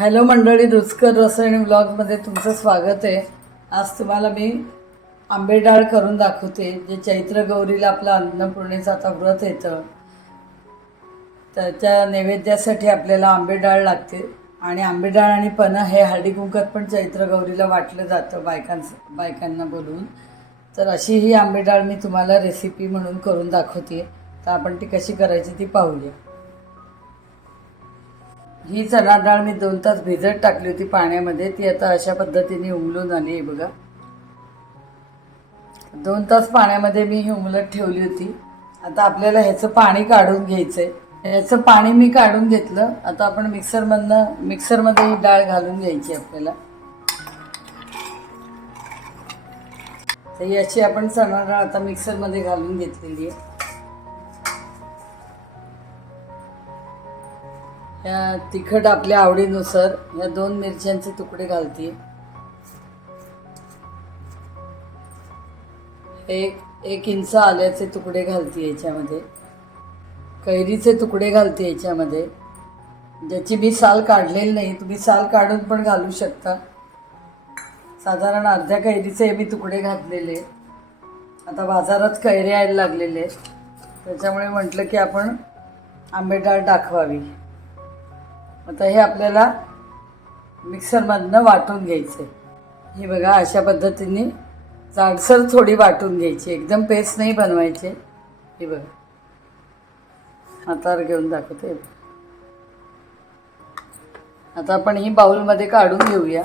Hello मंडळी, रुचकर रसोई ब्लॉगमध्ये तुमचं स्वागत आहे। आज तुम्हाला मी आंबे डाळ करून दाखवते। जे चैत्र गौरीला आपलं अन्नपूर्णेचं आता व्रत येतं, त्याच्या नैवेद्यासाठी आपल्याला आंबे डाळ लागते। आणि आंबे डाळ आणि पन्ह हे हळदी कुंकात पण चैत्र गौरीला वाटलं जातं बायकांना बोलवून। तर अशी ही आंबे डाळ मी तुम्हाला रेसिपी म्हणून करून दाखवते। तर आपण ती कशी करायची ती पाहूया। ही चणा डाळ मी 2 तास भिजत टाकली होती पाण्यामध्ये। ती आता अशा पद्धतीने उमलून आली आहे बघा। 2 तास पाण्यामध्ये मी ही उमलत ठेवली होती। आता आपल्याला ह्याचं पाणी काढून घ्यायचंय। ह्याचं पाणी मी काढून घेतलं। आता आपण मिक्सरमध्ये ही डाळ घालून घ्यायची आपल्याला। तर याची आपण चणा डाळ आता मिक्सरमध्ये घालून घेतलेली आहे। या तिखट आपल्या आवडीनुसार या 2 मिरच्यांचे तुकडे घालते। एक इंच आल्याचे तुकडे घालते याच्यामध्ये। कैरीचे तुकडे घालते याच्यामध्ये। ज्याची मी साल काढलेली नाही, तुम्ही साल काढून पण घालू शकता। साधारण अर्ध्या कैरीचे मी तुकडे घातलेले। आता बाजारात कैरी यायला लागलेले, त्याच्यामुळे म्हटलं की आपण आंबे डाळ दाखवावी। आता हे आपल्याला मिक्सरमधनं वाटून घ्यायचं आहे। हे बघा, अशा पद्धतीने जाडसर थोडी वाटून घ्यायची, एकदम पेस्ट नाही बनवायचे। हे बघा, हातावर घेऊन दाखवते। आता आपण ही बाउलमध्ये काढून घेऊया।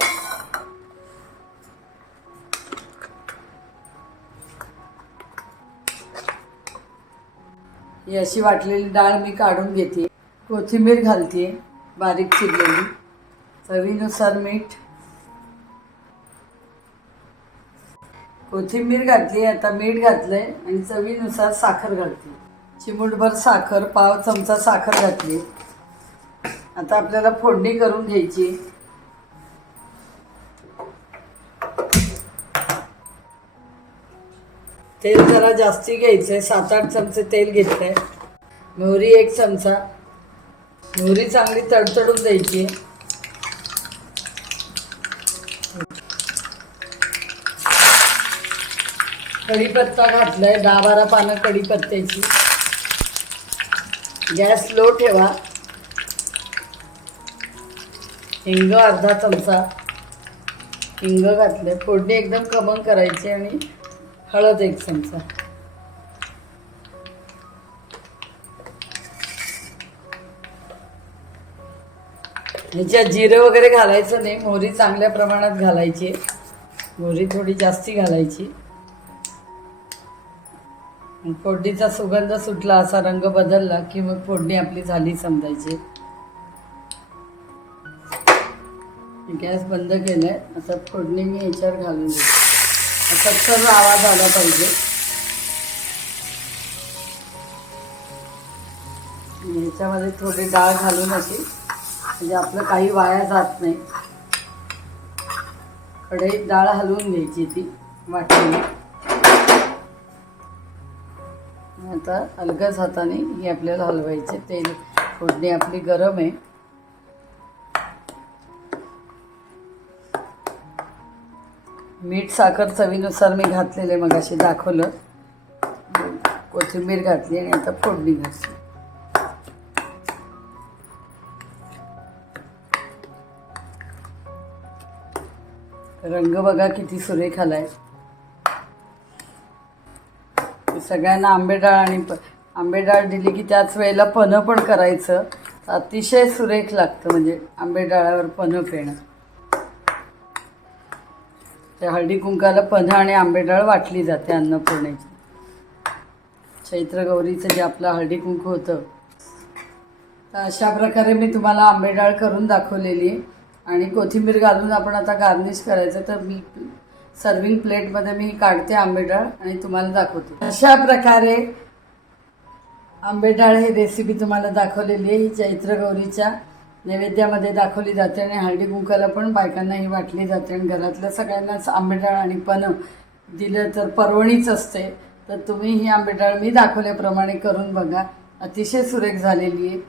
ही अशी वाटलेली डाळ मी काढून घेते। कोथिंबीर घालते बारीक चिरलेली, चवीनुसार मीठ, कोथिंबीर घातली। आता मीठ घातलंय आणि चवीनुसार साखर घालते। चिमूटभर साखर, पाव चमचा साखर घातली। आता आपल्याला फोडणी करून घ्यायची। तेल जरा जास्ती घ्यायचंय, 7-8 चमचे तेल घेतलंय। मोहरी 1 चमचा, मोहरी चांगली तडतडून द्यायची। कढीपत्ता घातलाय, 10-12 पानं कढीपत्त्याची। गॅस लो ठेवा। हिंग अर्धा चमचा, हिंग घातले। फोडणी एकदम खमंग करायची। आणि हळद 1 चमचा। ह्याच्यात जिरे वगैरे घालायचं नाही, मोहरी चांगल्या प्रमाणात घालायची। मोहरी थोडी जास्ती घालायची। फोडणीचा सुगंध सुटला, असा रंग बदलला की मग फोडणी आपली झाली समजायची। गॅस बंद केलाय। आता फोडणी मी ह्याच्यावर घालून देते। असा सर्व आवाज आला पाहिजे। ह्याच्यामध्ये थोडी डाळ घालून अशी, म्हणजे आपलं काही वाया जात नाही। कढईत डाळ हलवून घ्यायची ती वाटलेली। आता अलगद हाताने ही आपल्याला हलवायची। तेल फोडणी आपली गरम आहे। मीठ साखर चवीनुसार मी घातलेले, मग अशी दाखवलं। कोथिंबीर घातली आणि आता फोडणी घातली। रंग बघा किती सुरेख आलाय। सगळ्यांना आंबे डाळ दिली की त्याच वेळेला पन्ह पण करायचं। अतिशय सुरेख लागतं, म्हणजे आंबे डाळावर पन्ह पेणं। त्या हळदी कुंकाला पन्ह आणि आंबे डाळ वाटली जाते अन्नपूर्णेची। चैत्र गौरीचं जे आपलं हळदी कुंकू होतं। तर अशा प्रकारे मी तुम्हाला आंबे डाळ करून दाखवलेली आहे। आणि कोथिंबीर घालून आपण आता गार्निश करायचं। तर मी सर्विंग प्लेटमध्ये मी काढते आंबे डाळ आणि तुम्हाला दाखवते। अशा प्रकारे आंबे डाळ ही रेसिपी तुम्हाला दाखवलेली आहे। ही चैत्र गौरीच्या नैवेद्यामध्ये दाखवली जाते आणि हळदी कुंकाला पण बायकांना ही वाटली जाते। आणि घरातल्या सगळ्यांनाच आंबे डाळ आणि पन्ह दिलं तर पर्वणीच असते। तर तुम्ही ही आंबे डाळ मी दाखवल्याप्रमाणे करून बघा, अतिशय सुरेख झालेली आहे।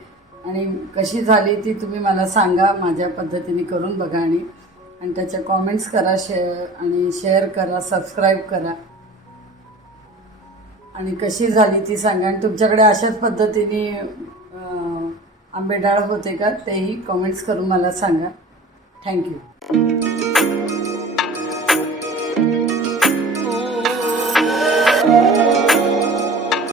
आणि कशी झाली ती तुम्ही मला सांगा. माझ्या पद्धतीने करून बघा आणि त्याच्या कॉमेंट्स करा, शेअर करा, सबस्क्राईब करा आणि कशी झाली ती सांगा. आणि तुमच्याकडे अशाच पद्धतीने आंबे डाळ होते का तेही कॉमेंट्स करून मला सांगा. थँक्यू.